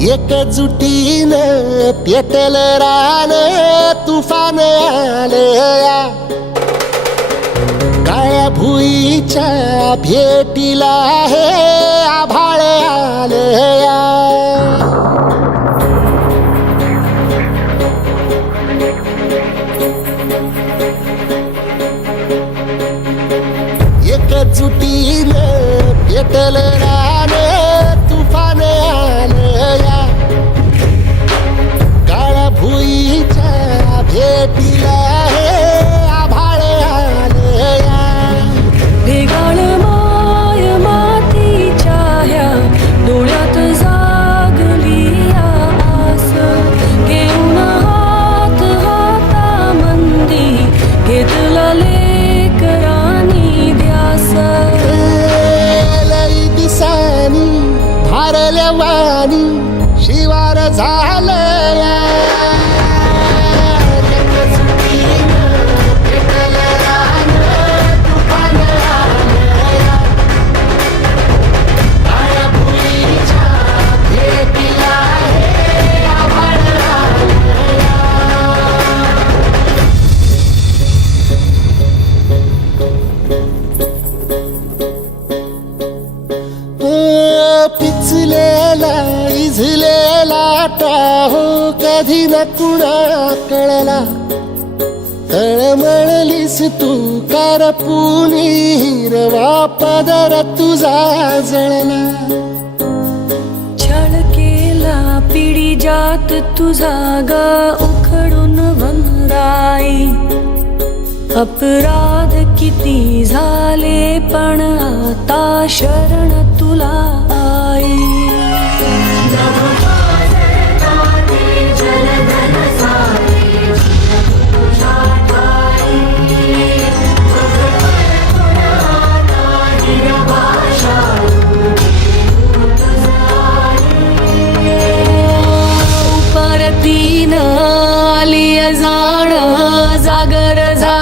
एकजुटीन पेटल रान तुफान आलया काळ्या भुईच्या भेटीला हे आभाळ आलया एकजुटीन पेटल रान भारल्या वाणी शिवार झालं. पिचलेला इझलेला टाहो कधी न कुणा कळला तळमळलीस तू करपुनी हिरवा पदर तुझा जळला. छळ केला पिढी जात तुझा ग उखडून वनराई अपराध किती झाले पण आता शरण तुला सागर झा